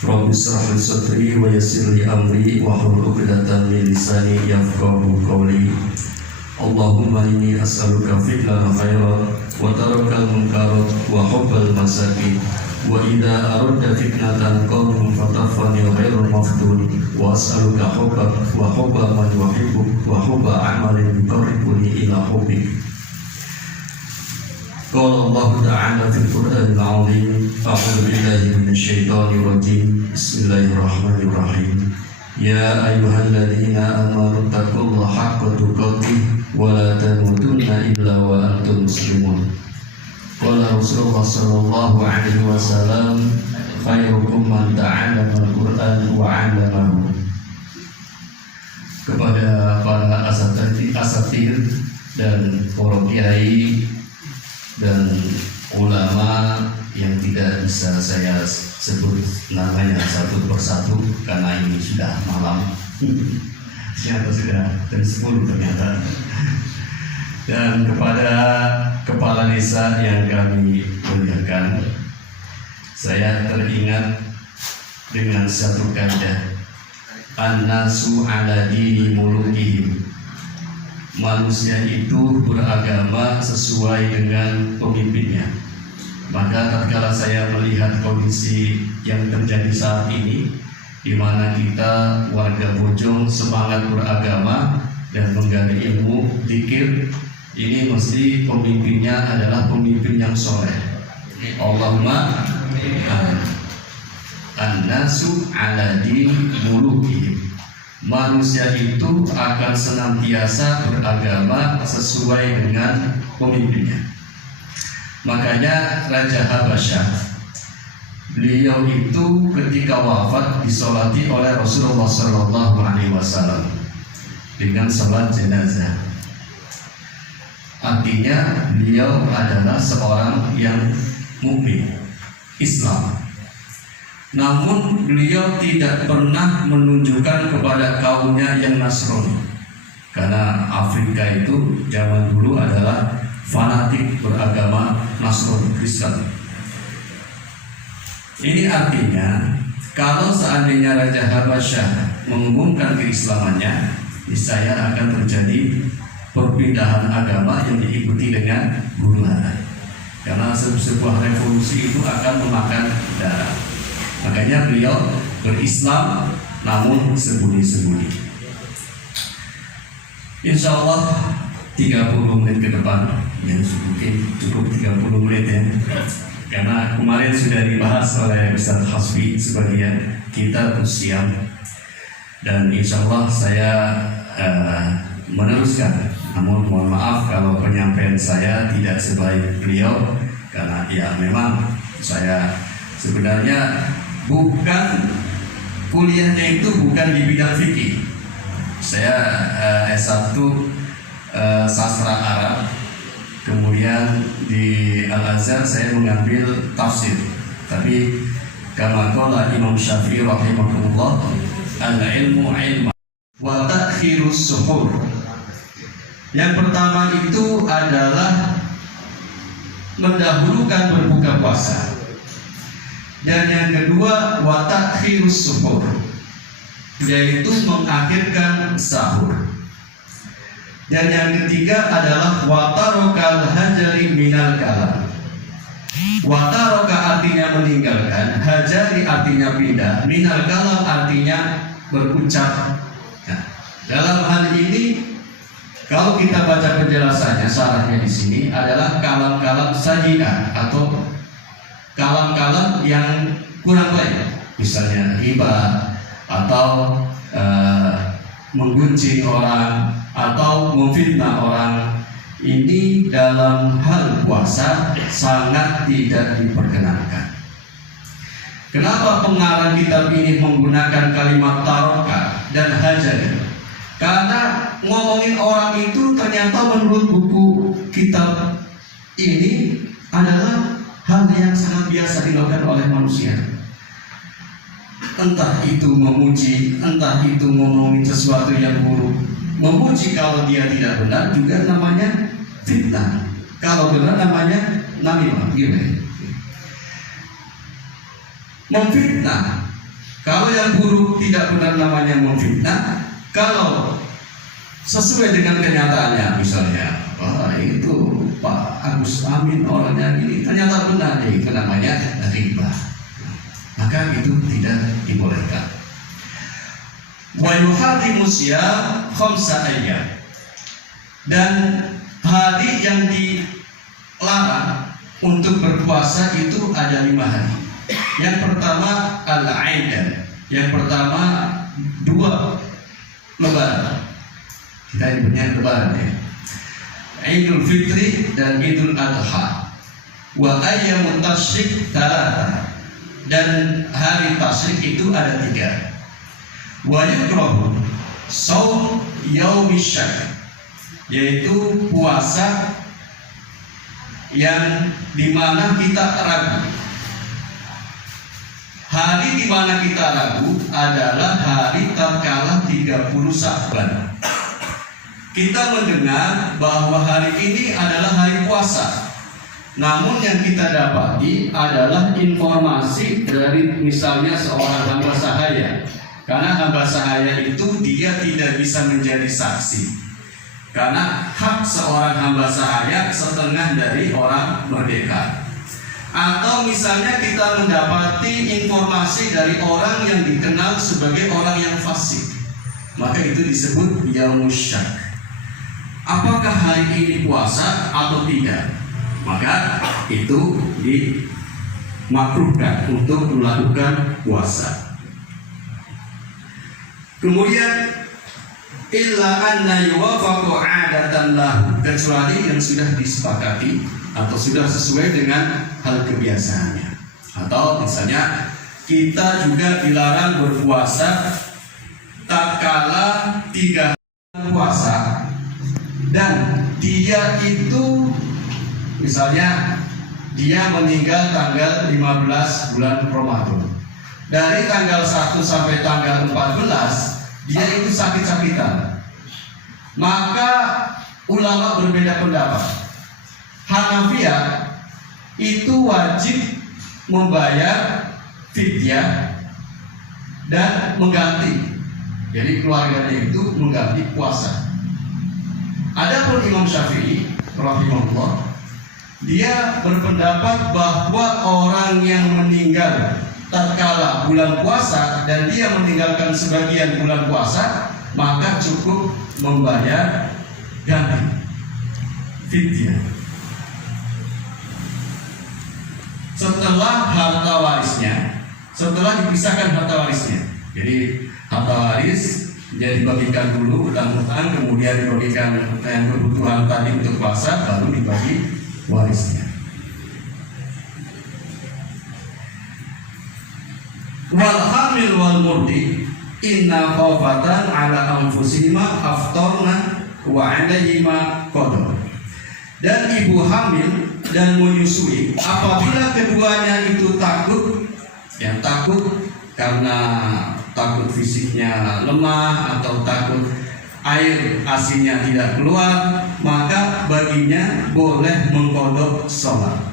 Rabbi shrah li sadri wa yassir li amri wahlul 'uqdatam min lisani yafqahu qawli. Allahumma inni as'aluka fi'lal khairat wa tarakal munkarat wa hubbal masakin wa idza aradta fitnatan qawmun fatafani ghairul maftun wa as'aluka hubbak wa hubba man yuhibbuk wa hubba amalin yuqarribuni ila hubbik. Qala Allah Ta'ala fil Qur'anil 'Azim, a'udzu billahi minasy syaithanir rajim. Bismillahirrahmanirrahim. Ya ayyuhalladzina amanu taqullaha haqqa tuqatih wa la tamutunna illa wa antum muslimun. Qala Rasulullah sallallahu alaihi wasallam, khairukum man ta'allama al-Qur'an wa 'allamahu. Kepada para asatidz dan para kiai dan ulama yang tidak bisa saya sebut namanya satu persatu karena ini sudah malam. Siapa sudah jam 10 ternyata. Dan kepada kepala desa yang kami muliakan, saya teringat dengan satu kaidah, an-nasu ala dini mulukihim. Manusia itu beragama sesuai dengan pemimpinnya. Maka tatkala saya melihat kondisi yang terjadi saat ini, di mana kita warga Bojong semangat beragama dan menggali ilmu, dzikir, ini mesti pemimpinnya adalah pemimpin yang soleh. Allahumma an-nasu ala dini mulukihim. Manusia itu akan senantiasa beragama sesuai dengan pemimpinnya. Makanya Raja Habasyah, beliau itu ketika wafat disolati oleh Rasulullah SAW dengan salat jenazah. Artinya beliau adalah seorang yang mukmin Islam. Namun beliau tidak pernah menunjukkan kepada kaumnya yang Nasrani, karena Afrika itu zaman dulu adalah fanatik beragama Nasrani Kristen. Ini artinya kalau seandainya Raja Habasyah mengumumkan keislamannya, niscaya akan terjadi perpindahan agama yang diikuti dengan huru hara, karena sebuah revolusi itu akan memakan darah. Makanya beliau berislam namun sembunyi-sembunyi. Insya Allah 30 menit ke depan, yang mungkin cukup 30 menit ya, karena kemarin sudah dibahas oleh Ustaz Hasbi sebagian, kita terus siap. Dan insya Allah saya meneruskan. Namun mohon maaf kalau penyampaian saya tidak sebaik beliau, karena ya memang saya sebenarnya bukan kuliahnya itu bukan di bidang fikih. Saya S1 sastra Arab, kemudian di Al-Azhar saya mengambil tafsir. Tapi kama qala Imam Syafi'i rahimahullah, al-ilmu ilma wa ta'khirus suhur. Yang pertama itu adalah mendahulukan berbuka puasa. Dan yang kedua wa ta'khirus suhur, yaitu mengakhirkan sahur. Dan yang ketiga adalah wa tarokal hajari minal kalam. Wa taroka artinya meninggalkan, hajari artinya pindah, minal kalam artinya berucap. Nah, dalam hal ini kalau kita baca penjelasannya, syarahnya di sini adalah kalam-kalam sayyi'ah atau kalam-kalam yang kurang baik, misalnya riba atau menggunjing orang atau memfitnah orang. Ini dalam hal puasa sangat tidak diperkenankan. Kenapa pengarang kitab ini menggunakan kalimat taroka dan hajar? Karena ngomongin orang itu ternyata menurut buku kitab ini adalah hal yang sangat biasa dilakukan oleh manusia. Entah itu memuji, entah itu ngomongin sesuatu yang buruk. Memuji kalau dia tidak benar juga namanya fitnah. Kalau benar namanya namimah. Gimana? Memfitnah Kalau yang buruk tidak benar namanya memfitnah. Kalau sesuai dengan kenyataannya, misalnya, itu Pak Agus Amin orangnya ini, ternyata benar, itu namanya riba. Maka itu tidak dibolehkan. Wa yuharrimu siyam khamsa ayyam. Dan hari yang dilarang untuk berpuasa itu ada 5 hari. Yang pertama al-Aidan. Yang pertama 2 Lebaran. Kita nyebutnya Lebaran ya. Idul Fitri dan Idul Adha. Wa ayyamut tasyrik 3. Dan hari tasyrik itu ada 3. Wa yukrahu shaum yaumish syak, yaitu puasa yang dimana kita ragu. Hari dimana kita ragu adalah hari tatkala 30 Sya'ban. Kita mendengar bahwa hari ini adalah hari puasa. Namun yang kita dapati adalah informasi dari misalnya seorang hamba sahaya. Karena hamba sahaya itu dia tidak bisa menjadi saksi. Karena hak seorang hamba sahaya setengah dari orang merdeka. Atau misalnya kita mendapati informasi dari orang yang dikenal sebagai orang yang fasik, maka itu disebut yaumus syak. Apakah hari ini puasa atau tidak? Maka itu dimakruhkan untuk melakukan puasa. Kemudian illa anna yuwafaqu 'adatan lahu, kecuali yang sudah disepakati atau sudah sesuai dengan hal kebiasaannya. Atau misalnya kita juga dilarang berpuasa tatkala 3 puasa dan dia itu misalnya dia meninggal tanggal 15 bulan Ramadan. Dari tanggal 1 sampai tanggal 14 dia itu sakit-sakitan. Maka ulama berbeda pendapat. Hanafiyah itu wajib membayar fidyah dan mengganti. Jadi keluarganya itu mengganti puasa. Adapun Imam Syafi'i rahimahullah, dia berpendapat bahwa orang yang meninggal tatkala bulan puasa dan dia meninggalkan sebagian bulan puasa, maka cukup membayar ganti fidyah. Setelah harta warisnya, setelah dipisahkan harta warisnya, jadi harta waris dia dibagikan dulu utang-utang, kemudian dibagikan yang kebutuhan tadi untuk puasa, baru dibagi warisnya. Wal hamil wal murdi inna khawfatan ala anfusihima aftarna wa alaihima qadar. Dan ibu hamil dan menyusui, apabila keduanya itu takut, yang takut karena takut fisiknya lemah atau takut air asinnya tidak keluar, maka baginya boleh mengqadha sholat.